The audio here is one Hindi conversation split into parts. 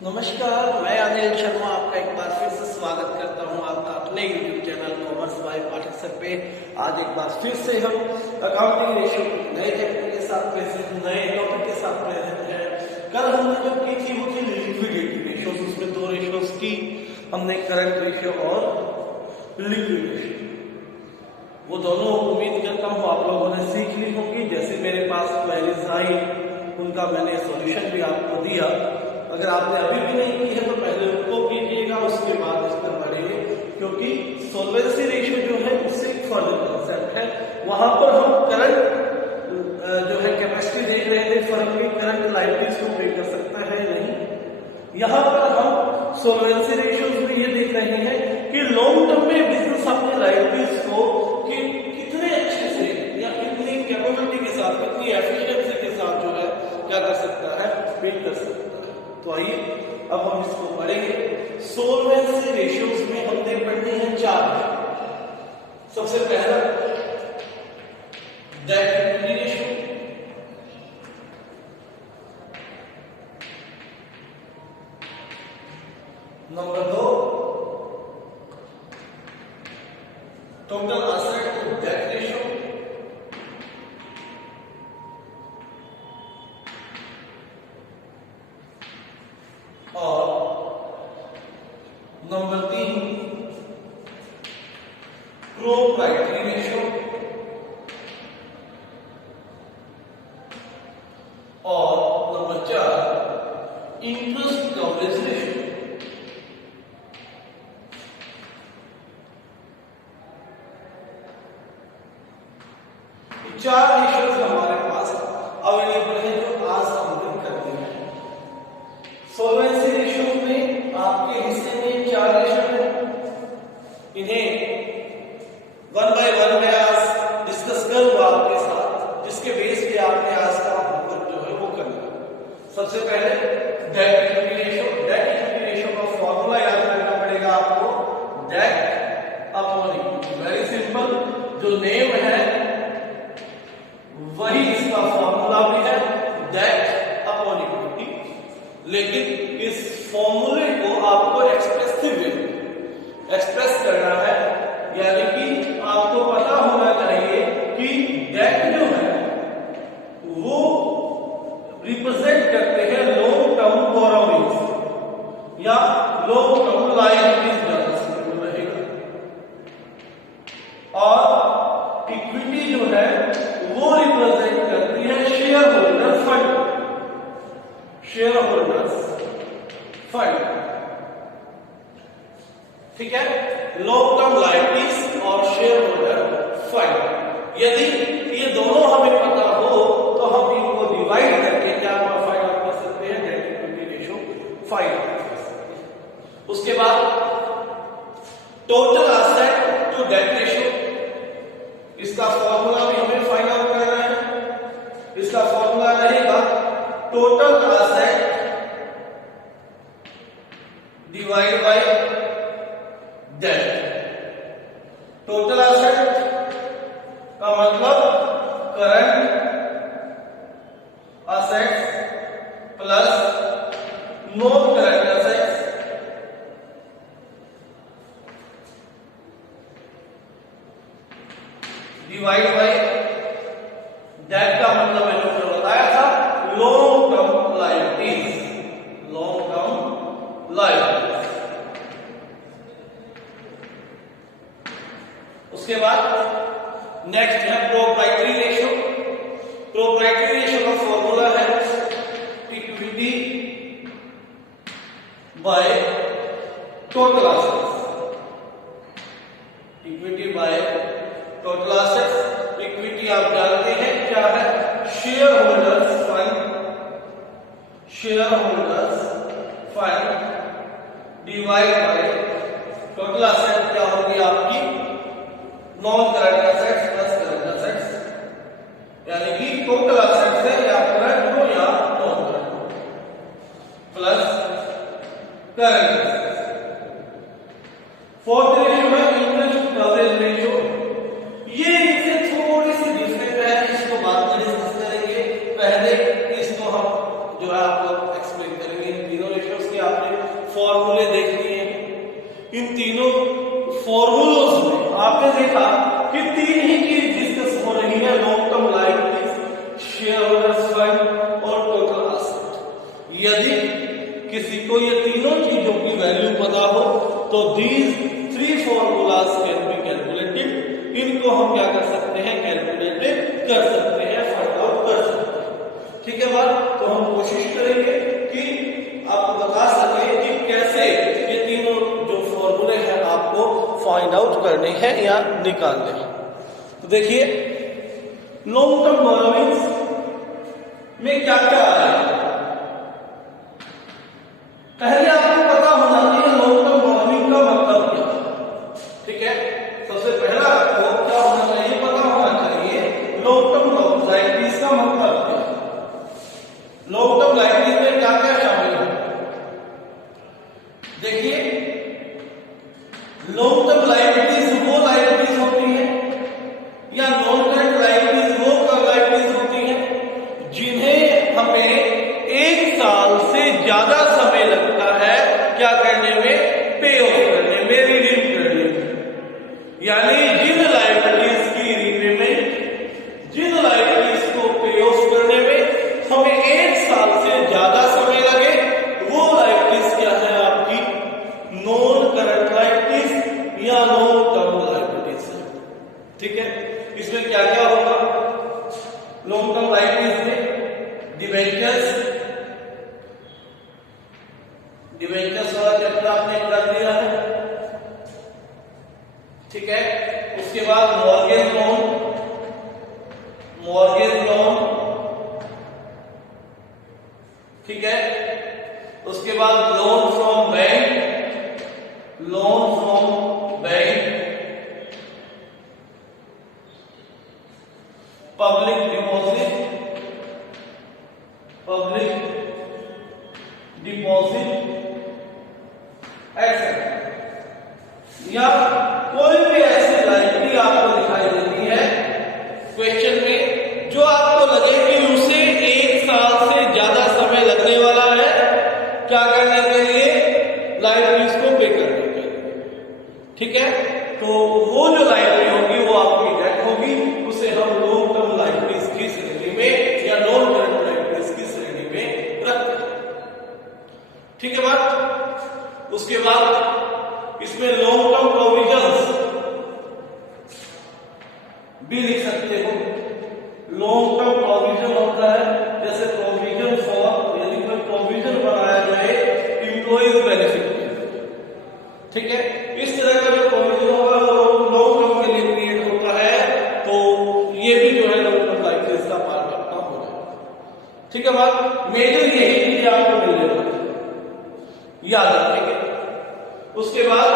नमस्कार, मैं अनिल शर्मा आपका एक बार फिर से स्वागत करता हूं आपका अपने YouTube channel commerce by Pathak sir पे। आज एक बार फिर से हम अकाउंटिंग रेशियो नए चैप्टर के साथ प्रेजेंट, नए टॉपिक के साथ प्रेजेंट है। कल हमने जो की थी वो थी लिक्विडिटी रेशियोज, उसमें दो रेशियोज की हमने, करंट रेशियो और लिक्विड रेशियो। वो दोनों उम्मीद करता हूँ आप लोगों ने सीख ली होंगी। जैसे मेरे पास क्वेरीज आई उनका मैंने सॉल्यूशन भी आपको दिया। अगर आपने अभी भी नहीं की है तो पहले उनको कीजिएगा, उसके बाद इस पर बढ़ेंगे, क्योंकि सॉल्वेंसी रेशियो जो है उससे एक फर्दर कॉन्सेप्ट है। वहां पर हम करंट जो है कैपेसिटी देख रहे थे, फर्म की करंट लायबिलिटीज को पे कर सकता है नहीं। यहाँ पर हम सॉल्वेंसी रेशियोज में ये देख रहे हैं कि लॉन्ग टर्म में बिजनेस अपने लायबिलिटीज को कितने अच्छे से या कितनी कैपेबिलिटी के साथ, कितनी एफिशिएंसी के साथ जो है क्या कर सकता है, पे कर सकता है। तो आइए अब हम इसको पढ़ेंगे। सॉल्वेंसी रेशियोज में हमने पढ़नी है चार। सबसे पहला debt equity ratio, number 2 total asset to debt ratio, और नंबर 3 प्रोप्राइटरी रेशियो, और नंबर 4 इंटरेस्ट कवरेज रेशियो। चार रेशियोज हमारे पास अवेलेबल है जो आज हम करते हैं। सॉल्वेंसी रेशियो में आपके हिस्से में चार रेशियो है, इन्हें वन बाय वन मैं आज डिस्कस करूंगा आपके साथ, जिसके बेस पे आपने आज का होमवर्क जो है वो करना है। सबसे पहले debt equity ratio. Debt equity ratio का फॉर्मूला याद रखना पड़ेगा आपको, debt upon equity. Very simple, जो नेम है वही इसका फॉर्मूला भी है, डेट अपॉन इक्विटी। लेकिन इस फॉर्मूले को आपको एक्सप्रेसिव वे एक्सप्रेस करना है, यानी कि आपको पता होना चाहिए कि डेट जो है वो रिप्रेजेंट करते हैं लॉन्ग टर्म बोरोइंग्स या लॉन्ग टर्म लायबिलिटीज रहेगा, और इक्विटी जो है वो रिप्रेजेंट करती है share holder fund, share holders fund. ठीक है, लॉन्ग टर्म लायबिलिटीज और शेयर होल्डर फंड। यदि ये दोनों हमें पता हो तो हम इनको डिवाइड करके क्या फाइंड आउट कर सकते हैं, debt equity ratio find out कर सकते हैं। उसके बाद total asset to debt ratio, इसका फॉर्मूला भी हमें फाइंड आउट करना है। इसका फॉर्मूला रहेगा total asset divide by debt. Total asset का मतलब current assets plus non current assets divide by debt का मतलब मैंने जो बताया था long term liabilities, long term liabilities. उसके बाद नेक्स्ट है प्रोप्राइटरी रेशियो। प्रोप्राइटरी रेशियो का फॉर्मूला है equity by total assets, equity by total assets. Equity आप जानते हैं क्या है, share holders fund, share holders fund divide by total asset क्या होगी आपकी, non current assets plus current assets, यानी कि टोटल एसेट्स है या करंट हो या non current plus current assets. Fourth ratio है इंटरेस्ट कवरेज रेशियो। ये इससे थोड़ी सी डिफरेंट है, इसको बाद में डिस्कस करेंगे। पहले इसको हम जो है आपको एक्सप्लेन करेंगे। इन तीनों रेशियोज के आप देखा कि तीन ही चीज डिस्कस हो रही है, long term liabilities, share holders fund और टोटल एसेट। यदि किसी को ये तीनों चीजों की वैल्यू पता हो तो these three formulas can be calculated. इनको हम क्या कर सकते हैं, कैलकुलेटेड कर सकते हैं, फाइंड आउट कर सकते हैं। ठीक है बात, तो हम कोशिश करेंगे कि आपको बता सके कि कैसे ये तीनों जो फॉर्मूले हैं आपको फाइंड आउट करने हैं या निकालने हैं। तो देखिए लॉन्ग टर्म बोरोइंग्स में क्या क्या आ रहा है, पहले आपको पता होना चाहिए लॉन्ग टर्म बोरोइंग का मतलब क्या है। ठीक है, सबसे पहला आपको क्या होना चाहिए, पता होना चाहिए लॉन्ग टर्म लायबिलिटीज का मतलब क्या है। लॉन्ग टर्म लायबिलिटीज में क्या क्या शामिल है, देखिए लॉन्ग टर्म लायबिलिटीज वो लायबिलिटीज होती है या नॉन करंट लायबिलिटीज वो लायबिलिटीज होती है जिन्हें हमें एक साल से ज्यादा समय लगता है क्या करने में, पे ऑफ करने में, रिडीम करने में। यानी जिन लायबिलिटीज की रीपेमेंट, जिन लायबिलिटीज को पे ऑफ करने में हमें एक साल से ज्यादा समय लगे, वो लायबिलिटीज क्या है आपकी, नॉन करंट लायबिलिटीज या लॉन्ग टर्म लायबिलिटीज। ठीक है, इसमें क्या क्या होगा, लॉन्ग टर्म लायबिलिटीज में डिबेंचर्स, डिबेंचर्स वाला चैप्टर आपने कर दिया है। ठीक है, उसके बाद मॉर्गेज लोन, मॉर्गेज लोन। ठीक है, उसके बाद loan from bank, loan from bank, public deposit, public deposit ऐसे, या कोई भी ऐसी लायबिलिटी आपको दिखाई देती है क्वेश्चन में जो आपको लगे कि उसे एक साल से ज्यादा समय लगने वाला है क्या करने के लिए, लायबिलिटीज को पे करने के लिए। ठीक है, तो वो जो लायबिलिटी होगी वो आपकी डेट होगी, उसे हम लॉन्ग टर्म लायबिलिटीज की श्रेणी में या नॉन करंट लायबिलिटीज की श्रेणी में रखते हैं। ठीक है बात, उसके बाद इसमें लॉन्ग टर्म प्रोविजंस भी लिख सकते हो। लॉन्ग टर्म प्रोविजन होता है जैसे प्रोविजन फॉर, यदि कोई प्रोविजन बनाया जाए एम्प्लॉइज बेनिफिट में। ठीक है, इस तरह का जो प्रोविजन होगा वो लॉन्ग टर्म के लिए क्रिएट होता है, तो ये भी जो है लॉन्ग टर्म लायबिलिटीज का पार्ट अपना हो जाएगा। ठीक है बात, मेजर यही चीजें आपको मिल जाएगी, याद रखेंगे। उसके बाद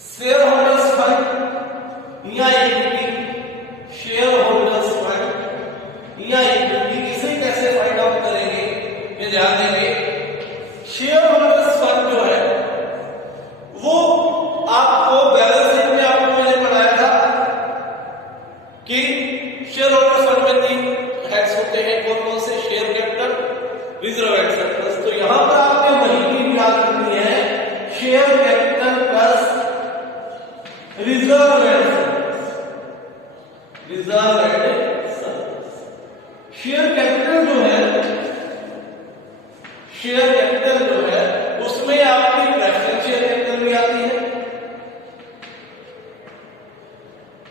शेयर होल्डर्स फंड या इक्विटी, शेयर होल्डर्स फंड या इक्विटी, इसे कैसे फाइंड आउट करेंगे ये ध्यान देंगे। शेयर होल्डर्स फंड जो है वो आपको बैलेंस शीट में आपको मैंने पढ़ाया था कि शेयर होल्डर्स फंड में तीन हेड्स होते हैं, कौन कौन से, share capital, reserve and surplus. तो यहां पर आपने वही चीज याद रखनी है, share capital plus reserve and surplus, reserve and surplus. Share capital जो है, शेयर कैपिटल जो है उसमें आपकी प्रेफरेंस शेयर कैपिटल भी आती है,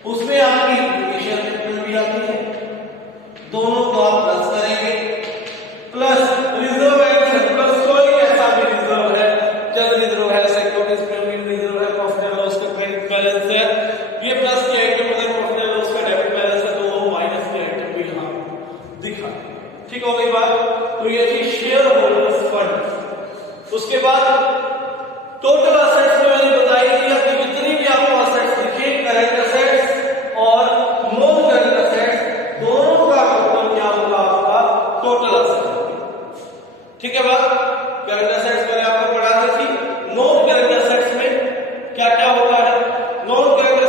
उसमें आपकी इक्विटी शेयर कैपिटल भी आती है, दोनों को आप प्लस करेंगे, प्लस रिजर्व एंड सरप्लस, कोई ऐसा भी रिजर्व है, चल रिजर्व है, सिक्योरिटीज पेमेंट रिजर्व है, प्रॉफिट एंड लॉस का क्रेडिट बैलेंस है, ये प्लस के आइटम, अगर प्रॉफिट एंड लॉस का डेबिट बैलेंस है तो वो माइनस के आइटम भी यहां दिखा। ठीक हो गई बात, तो ये थी शेयर होल्डर्स फंड। उसके बाद टोटल असेट्स में मैंने बताई दिया कि जितनी भी आपको असेट्स दिखे, करंट असेट्स और नॉन करंट असेट्स, दोनों का टोटल क्या होगा आपका, टोटल असेट्स। ठीक है बात, करंट असेट्स मैंने आपको पढ़ा दी थी। नॉन करंट असेट्स में क्या क्या होता है, नॉन करंट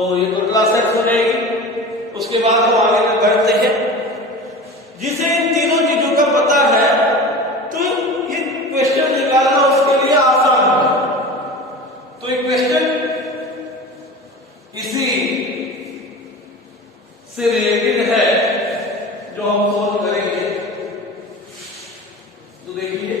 तो ये टोटल असेट्स हो जाएगी। उसके बाद हम आगे बढ़ते हैं। जिसे इन तीनों चीजों का पता है तो ये क्वेश्चन निकालना उसके लिए आसान है। तो ये क्वेश्चन इसी से रिलेटेड है जो हम सोल्व करेंगे। तो देखिए,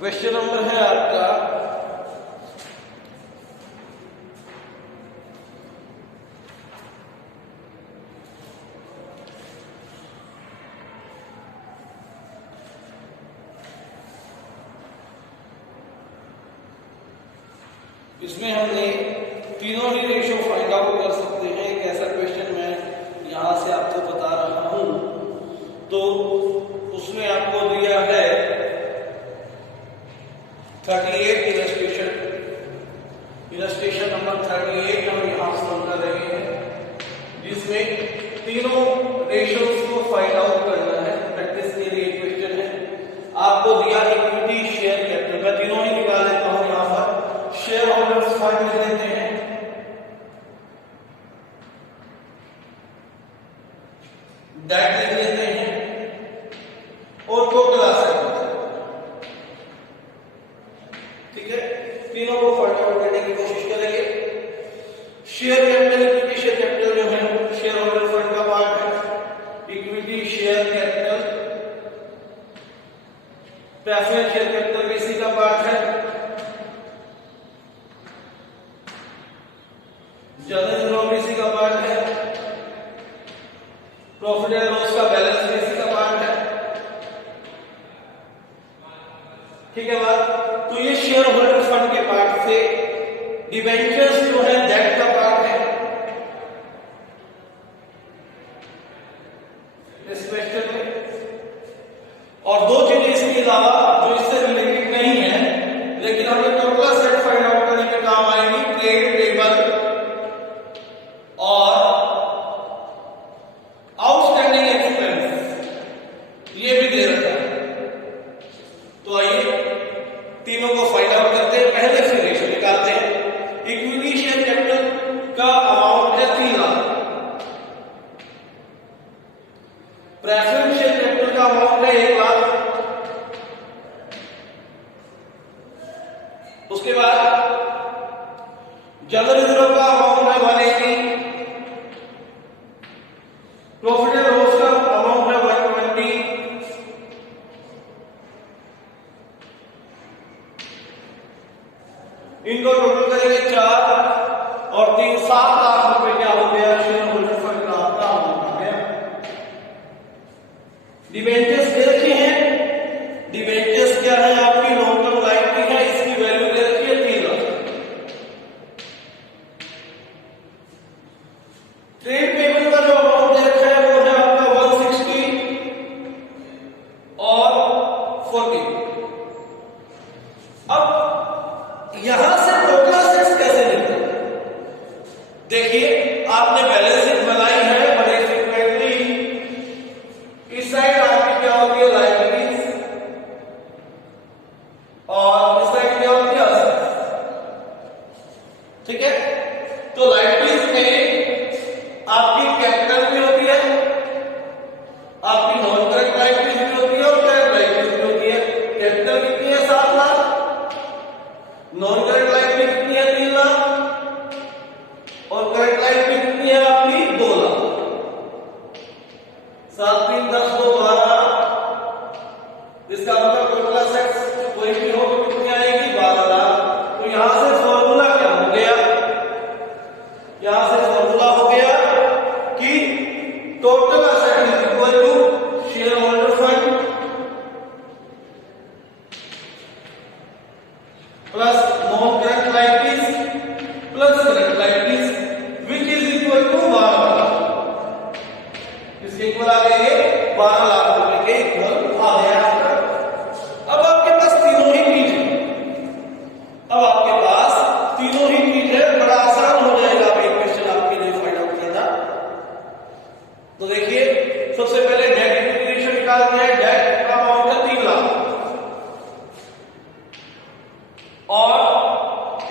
क्वेश्चन नंबर है आपका इसमें हमने तीनों ही रेशियो फाइंड आउट कर सकते हैं। एक ऐसा क्वेश्चन मैं यहां से आपको बता रहा हूं। तो उसमें आपको दिया है 38 इलस्ट्रेशन नंबर 38 हम यहां सॉल्व कर रहे हैं, जिसमें तीनों रेशियोज को फाइंड आउट करना है। प्रैक्टिस के लिए क्वेश्चन है। आपको दिया इक्विटी, शेयर कैपिटल। मैं तीनों ही निकाल लेता हूं। यहां पर शेयर होल्डर्स फंड लिख लेते हैं, डेट लिख लेते हैं और टोटल एसेट। ठीक है, तीनों को फाइंड आउट करने की कोशिश करेंगे। Share capital, equity share capital जो है शेयर होल्डर फंड का पार्ट है। Equity share capital, preference share capital भी इसी का पार्ट है। जनरल ड्रॉ भी इसी का पार्ट है। प्रॉफिट एंड लॉस का बैलेंस भी इसी का पार्ट है। ठीक है बात। तो ये शेयर होल्डर फंड के पार्ट से डिबेंचर्स जो है डेट का पार्ट है इस क्वेश्चन में। और दो चीजें इसके अलावा जो इससे रिलेटेड नहीं है लेकिन हमें टोटल एसेट फाइंड आउट करने में काम आएगी, ट्रेड पेबल और आउटस्टैंडिंग एक्सपेंस, ये भी दे रखा है। तो आइए तीनों को फाइंड आउट करते हैं। पहले से रेशियो निकालते हैं। इक्विटी शेयर कैपिटल का अमाउंट है 3 लाख। प्रेफरेंस शेयर कैपिटल का अमाउंट है 1 लाख। उसके बाद जनरल रिजर्व का अमाउंट है 180। प्रॉफिट एंड लॉस का अमाउंट है 120। इनको टोटल करेंगे 4 और 3, 7 लाख रुपए क्या हो गया शेयर होल्डर फंड का आपका अमाउंट आ गया। डिबेंचर्स दे रखे हैं। डिबेंचर्स क्या है आपकी लॉन्ग टर्म लायबिलिटी है, इसकी वैल्यू दे रखी है 3 लाख। ट्रेड पेबल का जो अमाउंट दे रखा है वो है आपका 160 और 40। अब यहां से टोटल एसेट्स कैसे निकले? देखिए, आपने बैलेंस शीट बनाई है बड़े फ्रीक्वेंटली। इस साइड आपकी क्या होती है लायबिलिटीज और इस साइड क्या होती है असेट्स। ठीक है, तो लायबिलिटीज में आपकी कैपिटल भी होती है, आपकी नॉन करेंट लायबिलिटीज भी होती है और करेंट लायबिलिटीज भी होती है। कैपिटल कितनी है 7 लाख, नॉन करेंट लायबिलिटी कितनी है 3 लाख और करेंट लायबिलिटी कितनी है आपकी 2 लाख। 7, 3, 10, 2, 12। इसका मतलब टोटल एसेट्स कोई भी हो तो कितनी आएगी 12 लाख। तो यहां से फॉर्मूला क्या हो गया? यहां से फॉर्मूला हो गया कि total asset is equal to share holder fund plus non current liabilities plus current liabilities which is equal to 12 lakh. इसके इक्वल आ गए 12 लाख रुपए के इक्वल आ गया। अब आपके पास तीनों ही चीज है। अब आपके पास तीनों ही चीज है, बड़ा आसान हो और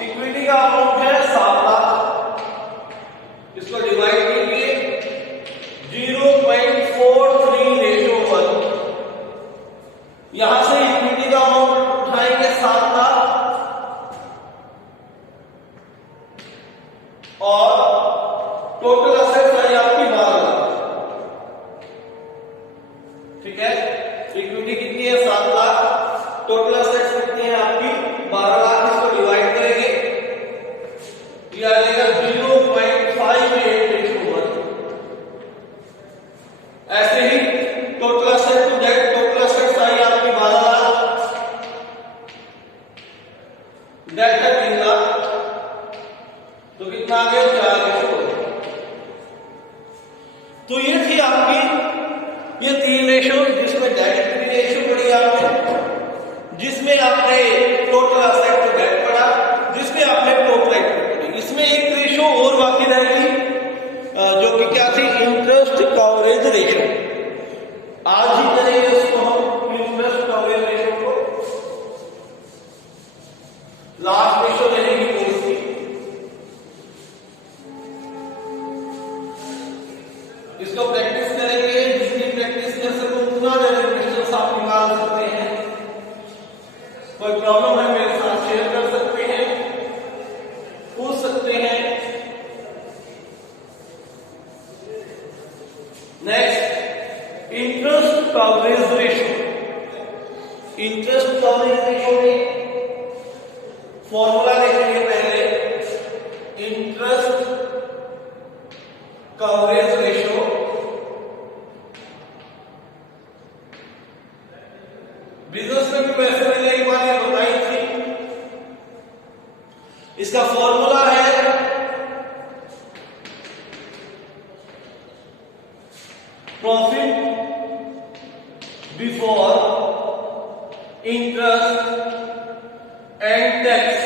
इक्विटी का अमाउंट है 7 लाख। इसको डिवाइड कीजिए 0.43/1। यहां से इक्विटी का अमाउंट उठाएंगे 7 लाख और टोटल असेट्स है आपकी 12 लाख। ठीक है, इक्विटी कितनी है 7 लाख, टोटल असेट्स कितनी है आपकी 12 लाख। इसको डिवाइड करेंगे, ये आ जाएगा 0.58/1। ऐसे ही total asset to date, total assets आई आपकी 12 लाख, डेट है 3 लाख, तो कितना आ गया 4/1। तो ये थी आपकी ये 3 रेशो, जिसमें डेट इक्विटी रेशो पड़ी आपने, जिसमें आपने टोटल असेट टू डेट पड़ा, जिसमें आपने टोटल इक्विटी पड़ी। इसमें एक रेशो और बाकी रहेगी जो कि क्या थी, इंटरेस्ट कवरेज रेशो। आज ही करेंगे उसको हम, इंटरेस्ट कवरेज रेशो को। लास्ट रेशो रहेगी कोर्स की। इसको प्रैक्टिस करेंगे, जितनी प्रैक्टिस कर सको उतना ज्यादा क्वेश्चन आप निकाल सकते हैं। कोई प्रॉब्लम है मेरे साथ शेयर कर सकते हैं, पूछ सकते हैं। Next, interest coverage ratio. Interest coverage ratio में फॉर्मूला देखेंगे पहले। इंटरेस्ट कवरेज रेशो बिजनेस में भी वैसे मैंने एक बार ये बताई थी। इसका फॉर्मूला है profit before interest and tax.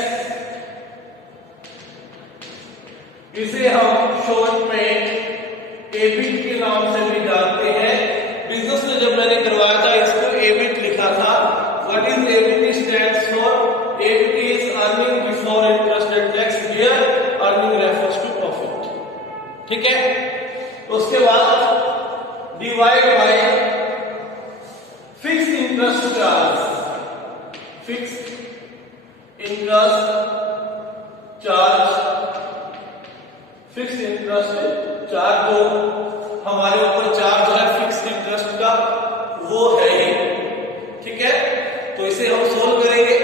इसे हम शॉर्ट में एबिट के नाम से भी जानते हैं। बिजनेस में जब मैंने करवाया था इसको एबिट लिखा था। What is EBIT? Stands for EBIT is earning before interest and tax, here earning refers to profit. ठीक है, उसके बाद divide by fixed interest charge. Fixed interest charge, fixed interest charge जो हमारे ऊपर चार्ज है फिक्स्ड इंटरेस्ट का, वो है ही। ठीक है, तो इसे हम सोल्व करेंगे।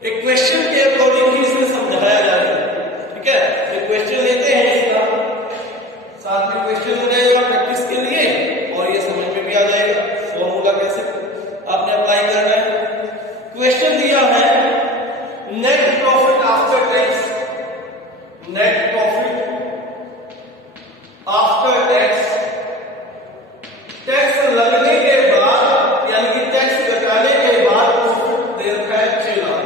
एक क्वेश्चन के अकॉर्डिंग ही इसे समझाया जाएगा। ठीक है, एक क्वेश्चन लेते हैं इसका, साथ में क्वेश्चन हो जाएगा प्रैक्टिस के लिए और ये समझ में भी आ जाएगा फॉर्मूला कैसे आपने अप्लाई करना है। क्वेश्चन दिया है net profit after tax. Net profit after tax, tax लगने के बाद यानी कि टैक्स घटाने के बाद प्रॉफिट दे रखा है 6 लाख।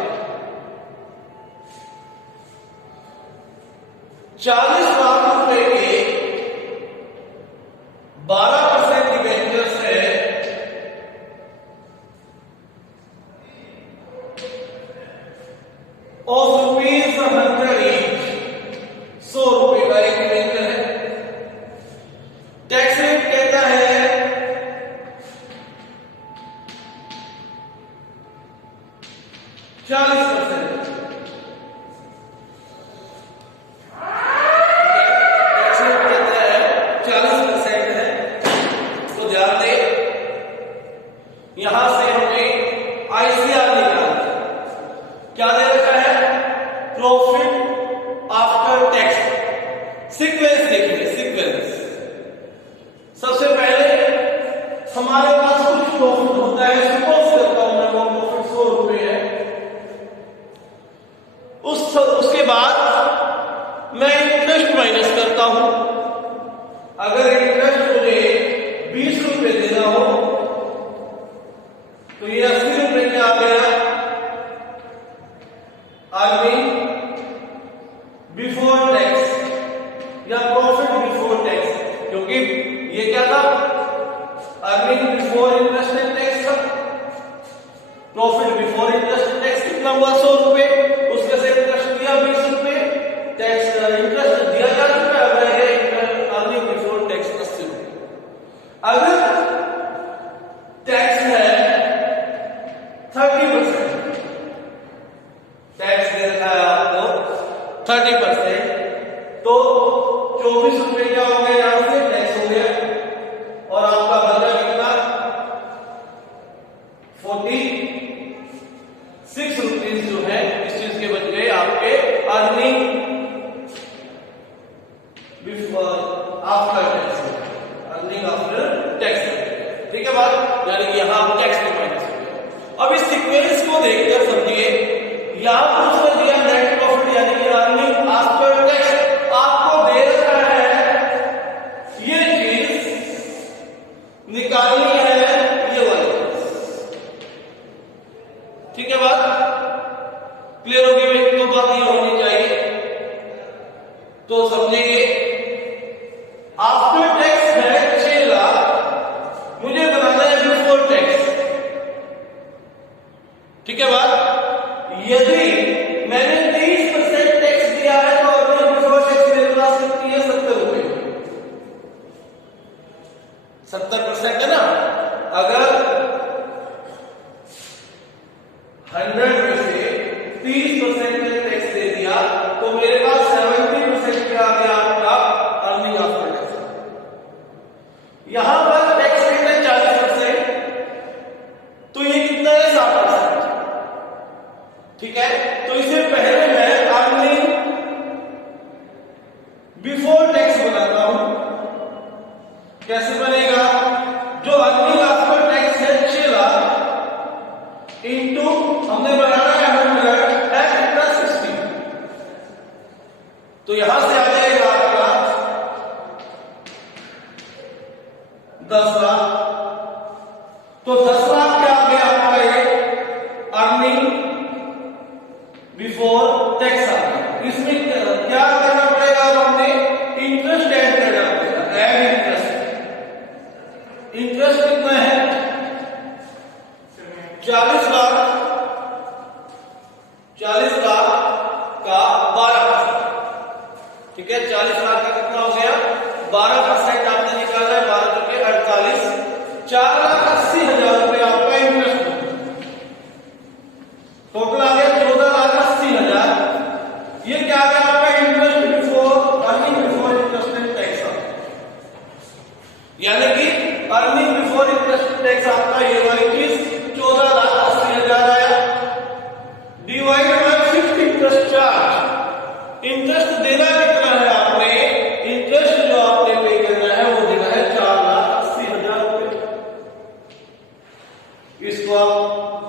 40 लाख रुपए के 12% डिबेंचर्स है ऑफ ₹100 ईच। 100 रुपए का एक डिबेंचर है। टैक्स रेट कहता है 40%। टैक्स रेट कहता है 40% है। तो ध्यान दें, यहां से हमें आईसीआर निकालना है। क्या दे रखा है? Profit after tax. सीक्वेंस देखिए, सीक्वेंस। सबसे पहले हमारे पास कुछ प्रॉफिट होता है, सपोज करता हूं मैं वो प्रॉफिट 100 रुपए है। उसके बाद मैं इंटरेस्ट माइनस करता हूं। अगर इंटरेस्ट मुझे 20 रुपए देना हो तो ये 80 रुपए में आ गया। बिफोर इंटरेस्ट टैक्स कितना हुआ 100 रुपए, उसमें से इंटरेस्ट दिया 20 रुपए, टैक्स इंटरेस्ट दिया 10 रुपए, अब रह गए अर्निंग बिफोर टैक्स 80 रुपए। अगर टैक्स है 30%, टैक्स दे रखा है आपको 30%, तो 24 रुपए क्या हो गया यहां से टैक्स हो गया, और आपका बचा कितना 46 रुपीज जो है इस चीज के बच गए आपके earning after tax, earning after tax. ठीक है बात, यानी कि यहां टैक्स में माइनस हो गया। अब इस सीक्वेंस को देखकर समझिए, यहां पर उसने दिया नेट प्रॉफिट यानी कि अर्निंग आफ्टर टैक्स, आपको दे रखा है ये चीज निकालनी है ये वाली चीज। ठीक है बात क्लियर होगी भाई? तो बात ये होनी चाहिए, तो समझिए आफ्टर टैक्स है 6 लाख, मुझे बनाना है बिफोर टैक्स। ठीक है बात, यदि मैंने 30% टैक्स दिया है तो अर्निंग बिफोर टैक्स मेरे पास कितनी है 70 रुपए, 70% है ना। अगर 100 में से 30% मैंने टैक्स दे दिया तो मेरे पास 70% पे आ गया आपका अर्निंग आफ्टर टैक्स। यहां पर टैक्स रेट है 40%, तो ये कितना है 60%। ठीक है, तो इसे पहले मैं अर्निंग बिफोर टैक्स बनाता हूं। कैसे बनेगा? जो अर्निंग आफ्टर टैक्स है 6 लाख इंटू हमने बनाना है 100 है कितना 60, तो यहां से आ जाएगा आपका 10 लाख। तो 10 लाख क्या आ गया आपका ये अर्निंग बिफोर टैक्स आ गया। इसमें क्या करना पड़ेगा? हमने इंटरेस्ट ऐड करना पड़ेगा, ऐड इंटरेस्ट। इंटरेस्ट कितना है 40 लाख, 40 लाख का 12%। ठीक है, 40 लाख का कितना हो गया 12% आपने निकाला है 12 रुपए 48, 4,80,000 रुपए आपका इंटरेस्ट, टोटल आ गया 14,80,000। ये क्या आ गया आपका interest before earning before interest and tax, यानी कि अर्निंग बिफोर इंटरेस्ट टैक्स आपका ये वाली चीज 14,80,000 आया, divide by fixed interest charge. Interest देना कितना है आपने? इंटरेस्ट जो आपने पे करना है वो देना है 4,80,000 रुपए। इसको आप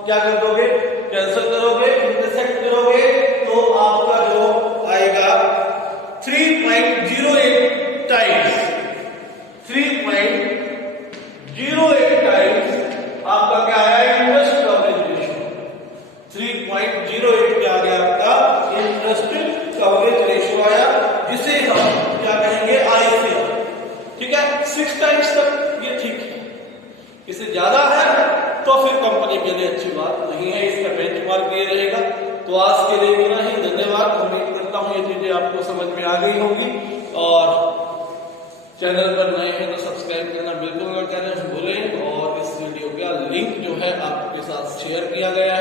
क्या कर दोगे? कैंसिल करोगे, इंटरसेक्ट करोगे तो आपका जो आएगा 3.08 टाइम्स, 3.08 टाइम्स आपका क्या आया इंटरेस्ट कवरेज रेशियो। 3.08 क्या आ गया आपका इंटरेस्ट कवरेज रेशियो आया, जिसे हम क्या कहेंगे ICR। ठीक है, 6 टाइम्स तक ये ठीक है, इससे ज्यादा है तो फिर कंपनी के लिए अच्छी बात नहीं है, इसका बेंचमार्क ये रहेगा। तो आज के लिए इतना ही, धन्यवाद। उम्मीद करता हूँ ये चीजें आपको समझ में आ गई होगी, और चैनल पर नए हैं तो सब्सक्राइब करना बिल्कुल न करें भूलें, और इस वीडियो का लिंक जो है आपके साथ शेयर किया गया